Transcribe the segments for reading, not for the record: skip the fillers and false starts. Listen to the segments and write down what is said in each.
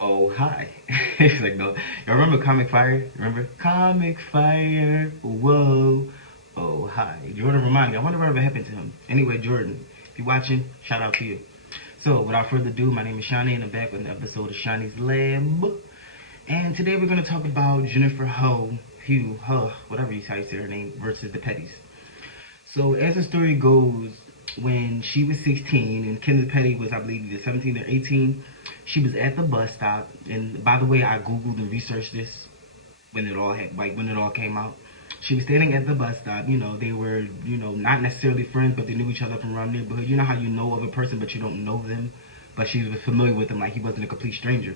Oh, hi. It's like, no. Y'all remember Comic Fire? Remember? Comic Fire. Whoa. Oh, hi. Jordan reminded me. I wonder whatever happened to him. Anyway, Jordan, if you're watching, shout out to you. So, without further ado, my name is Shawnee, and I'm back with an episode of Shawnee's Lab. And today we're going to talk about Jennifer Hough, whatever you say her name, versus the Petties. So, as the story goes, when she was 16 and Kenneth Petty was, I believe, either 17 or 18, she was at the bus stop. And by the way, I googled and researched this when it all came out. She was standing at the bus stop. They were, not necessarily friends, but they knew each other from around the neighborhood. You know how you know of a person, but you don't know them, but she was familiar with him, like he wasn't a complete stranger.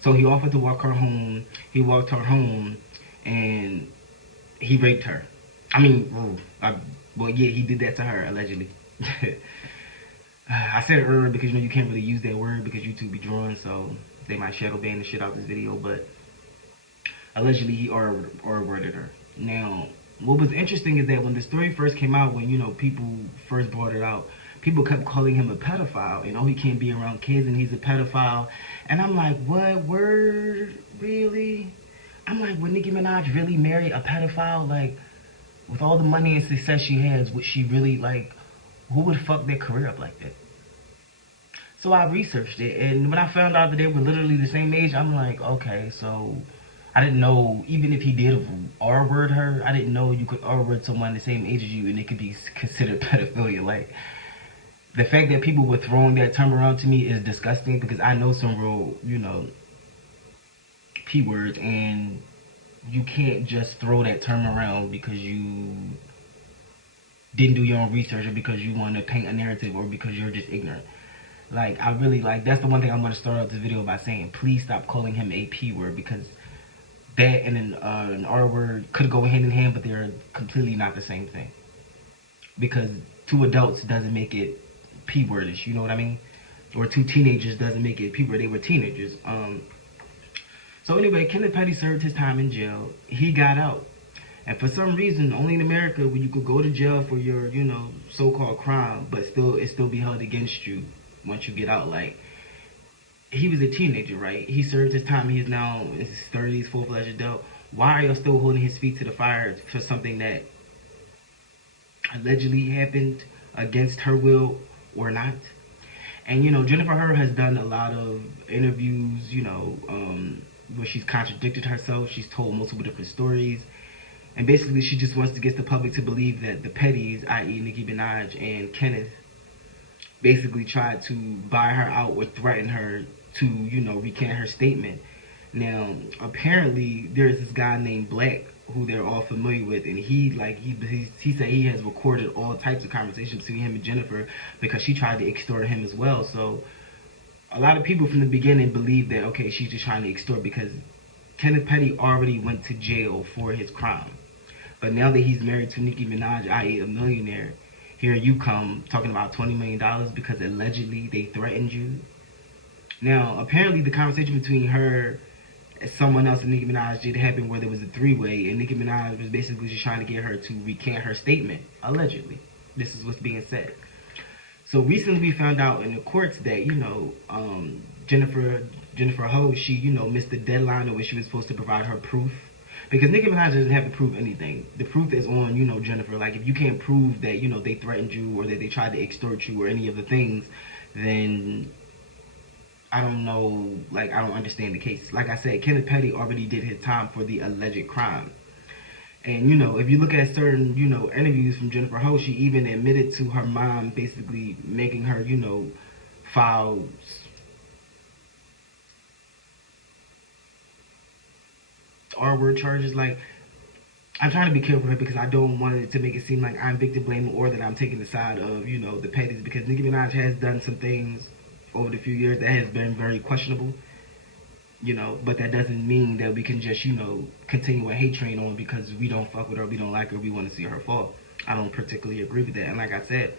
So he offered to walk her home. He walked her home, and he raped her. I mean, well, yeah, he did that to her allegedly. I said it earlier because you can't really use that word because YouTube be drawing, so they might shadow ban the shit out of this video. But allegedly, he R-worded her. Now, what was interesting is that when the story first came out, when people first brought it out, people kept calling him a pedophile. He can't be around kids and he's a pedophile. And I'm like, what word? Really? I'm like, would Nicki Minaj really marry a pedophile? Like, with all the money and success she has, would she really, like, who would fuck their career up like that? So I researched it, and when I found out that they were literally the same age, I'm like, okay, so I didn't know, even if he did R-word her, I didn't know you could R-word someone the same age as you and it could be considered pedophilia. Like, the fact that people were throwing that term around to me is disgusting because I know some real, P words, and you can't just throw that term around because you didn't do your own research or because you want to paint a narrative or because you're just ignorant. Like, I really, like, that's the one thing I'm going to start off this video by saying. Please stop calling him a P word because that and an R word could go hand in hand, but they're completely not the same thing. Because two adults doesn't make it P wordish, you know what I mean? Or two teenagers doesn't make it P word. They were teenagers. So anyway, Kenneth Petty served his time in jail. He got out. And for some reason, only in America where you could go to jail for your, so-called crime, but it still be held against you once you get out. Like, he was a teenager, right? He served his time. He is now in his 30s, full-fledged adult. Why are you still holding his feet to the fire for something that allegedly happened against her will or not? And, Jennifer Hough has done a lot of interviews, where she's contradicted herself. She's told multiple different stories. And basically, she just wants to get the public to believe that the Petties, i.e. Nicki Minaj and Kenneth, basically tried to buy her out or threaten her to, recant her statement. Now, apparently, there's this guy named Black who they're all familiar with, and he said he has recorded all types of conversations between him and Jennifer because she tried to extort him as well. So, a lot of people from the beginning believed that, okay, she's just trying to extort because Kenneth Petty already went to jail for his crime. But now that he's married to Nicki Minaj, i.e. a millionaire, here you come talking about $20 million because allegedly they threatened you. Now, apparently the conversation between her and someone else and Nicki Minaj did happen where there was a three-way, and Nicki Minaj was basically just trying to get her to recant her statement, allegedly. This is what's being said. So recently we found out in the courts that, Jennifer Hough, she, missed the deadline of when she was supposed to provide her proof. Because Nicki Minaj doesn't have to prove anything. The proof is on, Jennifer. Like, if you can't prove that, they threatened you or that they tried to extort you or any of the things, then I don't know, like, I don't understand the case. Like I said, Kenneth Petty already did his time for the alleged crime. And, if you look at certain, interviews from Jennifer Hough, she even admitted to her mom basically making her, file R-word charges. Like, I'm trying to be careful here because I don't want it to make it seem like I'm victim blaming or that I'm taking the side of, the Petties, because Nicki Minaj has done some things over the few years that has been very questionable, but that doesn't mean that we can just, continue a hate train on because we don't fuck with her, we don't like her, we want to see her fall. I don't particularly agree with that. And like I said,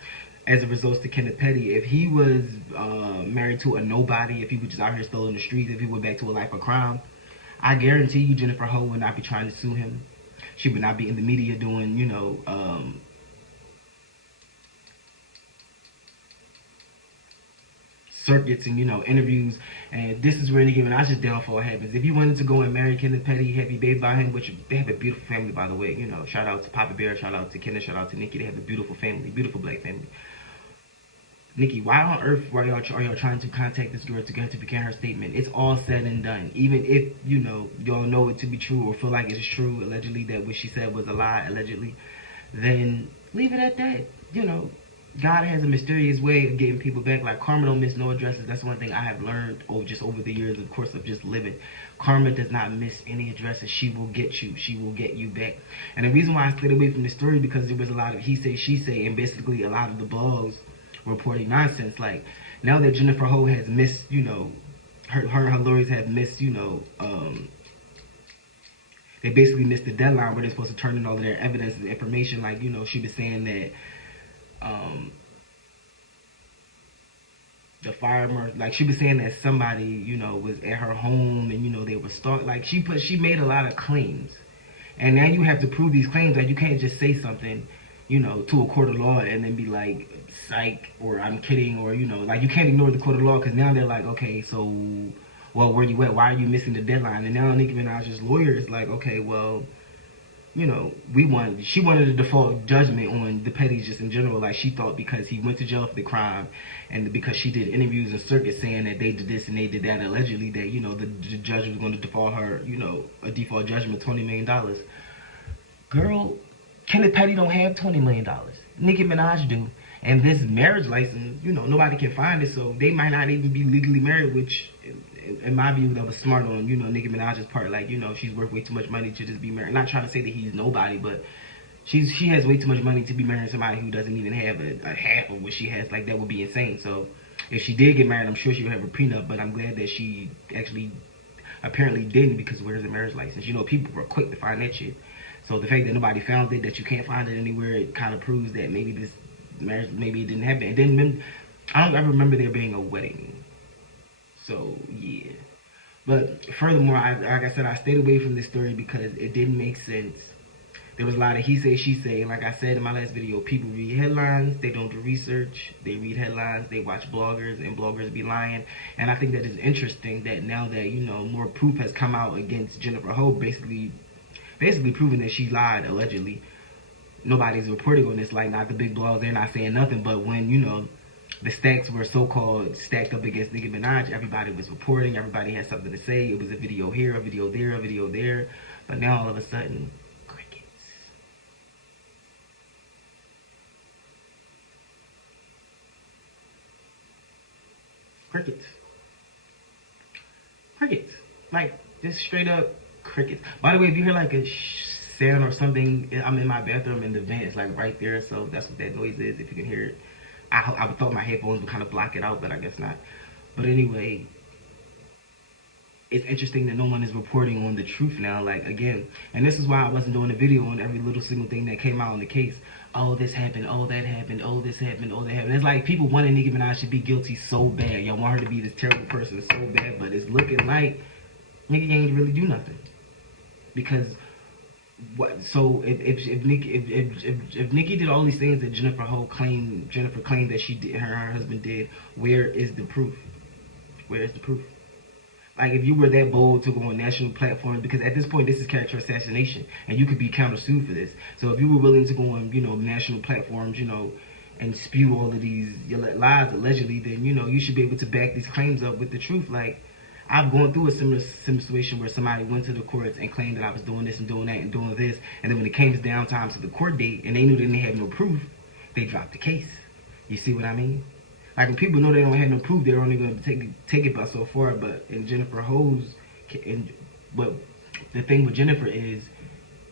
as it results to Kenneth Petty, if he was married to a nobody, if he was just out here still in the streets, if he went back to a life of crime, I guarantee you Jennifer Hough would not be trying to sue him. She would not be in the media doing, circuits and, you know, interviews. And this is where Nicki Minaj's downfall happens. If you wanted to go and marry Kenneth Petty, have your baby by him, which they have a beautiful family, by the way. You know, shout out to Papa Bear, shout out to Kenneth, shout out to Nicki. They have a beautiful family, beautiful black family. Nicki, why on earth are y'all trying to contact this girl to get her to begin her statement? It's all said and done. Even if, you know, y'all know it to be true or feel like it's true, allegedly, that what she said was a lie, allegedly, then leave it at that. You know, God has a mysterious way of getting people back. Like, karma don't miss no addresses. That's one thing I have learned just over the years, of course, of just living. Karma does not miss any addresses. She will get you. She will get you back. And the reason why I stayed away from the story, because there was a lot of he say, she say, and basically a lot of the blogs reporting nonsense. Like, now that Jennifer Hough has missed, you know, her and her lawyers have missed, you know, they basically missed the deadline where they're supposed to turn in all of their evidence and information. Like, you know, she was saying that the fire, like, she was saying that somebody, you know, was at her home and, you know, they were stalked. Like, she made a lot of claims, and now you have to prove these claims. Like, you can't just say something, you know, to a court of law and then be like, psych, or I'm kidding, or, you know, like, you can't ignore the court of law, because now they're like, okay, so, well, where you at? Why are you missing the deadline? And now Nicki Minaj's lawyer is like, okay, well, you know, she wanted a default judgment on the Petties just in general. Like, she thought because he went to jail for the crime, and because she did interviews and circuits saying that they did this and they did that, allegedly, that, you know, the judge was going to default her, you know, a default judgment, $20 million. Girl, Kenneth Petty don't have $20 million. Nicki Minaj do. And this marriage license, you know, nobody can find it, so they might not even be legally married, which, in my view, that was smart on, you know, Nicki Minaj's part. Like, you know, she's worth way too much money to just be married. I'm not trying to say that he's nobody, but she has way too much money to be marrying somebody who doesn't even have a half of what she has. Like, that would be insane. So if she did get married, I'm sure she would have a prenup, but I'm glad that she actually apparently didn't, because where's the marriage license? You know, people were quick to find that shit. So the fact that nobody found it, that you can't find it anywhere, it kind of proves that maybe this marriage, maybe it didn't happen. And then I don't ever remember there being a wedding. So yeah. But furthermore, like I said, I stayed away from this story because it didn't make sense. There was a lot of he say, she say. And like I said in my last video, people read headlines, they don't do research. They read headlines, they watch bloggers, and bloggers be lying. And I think that is interesting that now that, you know, more proof has come out against Jennifer Hough, basically proving that she lied, allegedly. Nobody's reporting on this. Like, not the big blogs, they're not saying nothing. But when, you know, the stacks were so-called stacked up against Nicki Minaj, everybody was reporting, everybody had something to say. It was a video here, a video there, a video there. But now all of a sudden, crickets. Crickets. Crickets. Like, just straight up crickets. By the way, if you hear like a sound or something, I'm in my bathroom and the vent is like right there, so that's what that noise is, if you can hear it. I thought my headphones would kind of block it out, but I guess not. But anyway, it's interesting that no one is reporting on the truth now. Like, again, and this is why I wasn't doing a video on every little single thing that came out in the case. Oh, this happened. Oh, that happened. Oh, this happened. Oh, that happened. It's like people wanting Nicki Minaj to be guilty so bad. Y'all want her to be this terrible person so bad, but it's looking like Nicki ain't really do nothing. Because what? So if Nicki did all these things that Jennifer claimed that she did, her husband did, where is the proof? Where is the proof? Like, if you were that bold to go on national platforms, because at this point this is character assassination, and you could be countersued for this. So if you were willing to go on, you know, national platforms, you know, and spew all of these lies allegedly, then, you know, you should be able to back these claims up with the truth. Like, I've gone through a similar situation where somebody went to the courts and claimed that I was doing this and doing that and doing this, and then when it came down time to the court date and they knew they didn't have no proof, they dropped the case. You see what I mean? Like, when people know they don't have no proof, they're only going to take it by so far. But in Jennifer Hough's, but the thing with Jennifer is,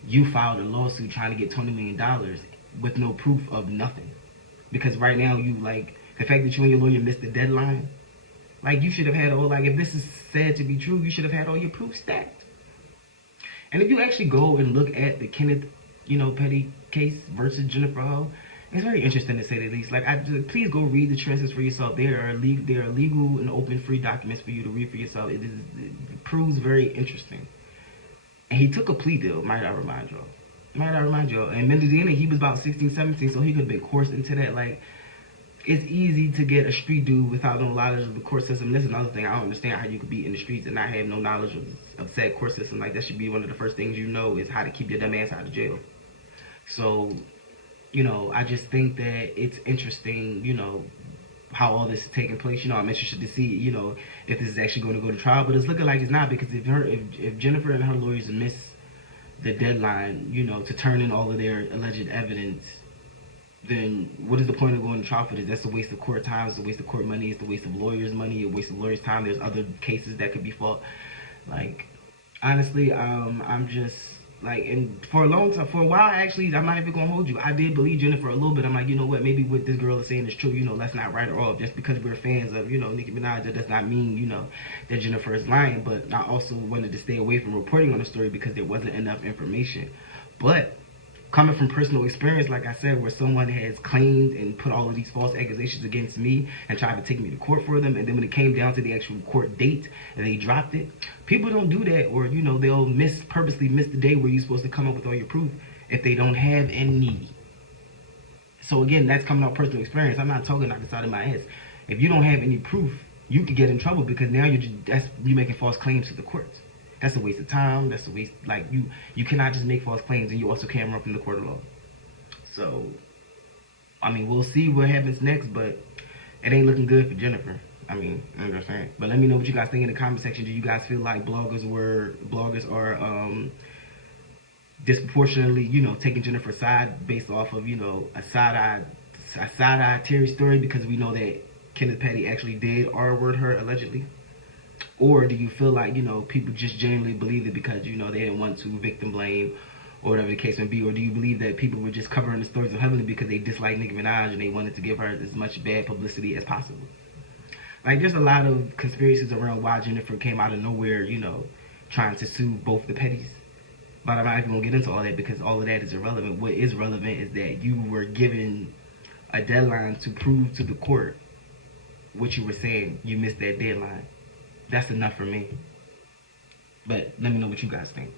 you filed a lawsuit trying to get $20 million with no proof of nothing. Because right now, you, like, the fact that you and your lawyer missed the deadline, like, you should have had all, like, if this is said to be true, you should have had all your proof stacked. And if you actually go and look at the Kenneth, you know, Petty case versus Jennifer Hough, it's very interesting to say the least. Like, please go read the transcripts for yourself. There are legal and open, free documents for you to read for yourself. It proves very interesting. And he took a plea deal, might I remind y'all. And Mendozina, he was about 16, 17, so he could have been coerced into that. Like, it's easy to get a street dude without no knowledge of the court system. This is another thing. I don't understand how you could be in the streets and not have no knowledge of said court system. Like, that should be one of the first things you know, is how to keep your dumb ass out of jail. So, I just think that it's interesting, how all this is taking place. I'm interested to see, if this is actually going to go to trial. But it's looking like it's not, because if Jennifer and her lawyers miss the deadline, to turn in all of their alleged evidence, then what is the point of going to trial for this? That's a waste of court time. It's a waste of court money. It's a waste of lawyers' money. A waste of lawyers' time. There's other cases that could be fought. Like, honestly, I'm just like, and for a while, actually, I'm not even gonna hold you. I did believe Jennifer a little bit. I'm like, you know what? Maybe what this girl is saying is true. Let's not write her off. Just because we're fans of, Nicki Minaj, that does not mean, that Jennifer is lying. But I also wanted to stay away from reporting on the story because there wasn't enough information. But coming from personal experience, like I said, where someone has claimed and put all of these false accusations against me and tried to take me to court for them, and then when it came down to the actual court date and they dropped it, people don't do that. Or they'll purposely miss the day where you're supposed to come up with all your proof if they don't have any. So again, that's coming off personal experience. I'm not talking out the side of my ass. If you don't have any proof, you could get in trouble, because now you're making false claims to the courts. That's a waste of time. That's a waste. Like, you cannot just make false claims, and you also can't run from the court of law. So, I mean, we'll see what happens next, but it ain't looking good for Jennifer. I mean, I'm just saying. But let me know what you guys think in the comment section. Do you guys feel like bloggers are disproportionately, taking Jennifer's side based off of, a side-eye Terry story, because we know that Kenneth Petty actually did R-word her allegedly? Or do you feel like, people just genuinely believe it because, they didn't want to victim blame or whatever the case may be? Or do you believe that people were just covering the stories of Heavenly because they dislike Nicki Minaj and they wanted to give her as much bad publicity as possible? Like, there's a lot of conspiracies around why Jennifer came out of nowhere, trying to sue both the Pettys. But I'm not even going to get into all that, because all of that is irrelevant. What is relevant is that you were given a deadline to prove to the court what you were saying. You missed that deadline. That's enough for me. But let me know what you guys think.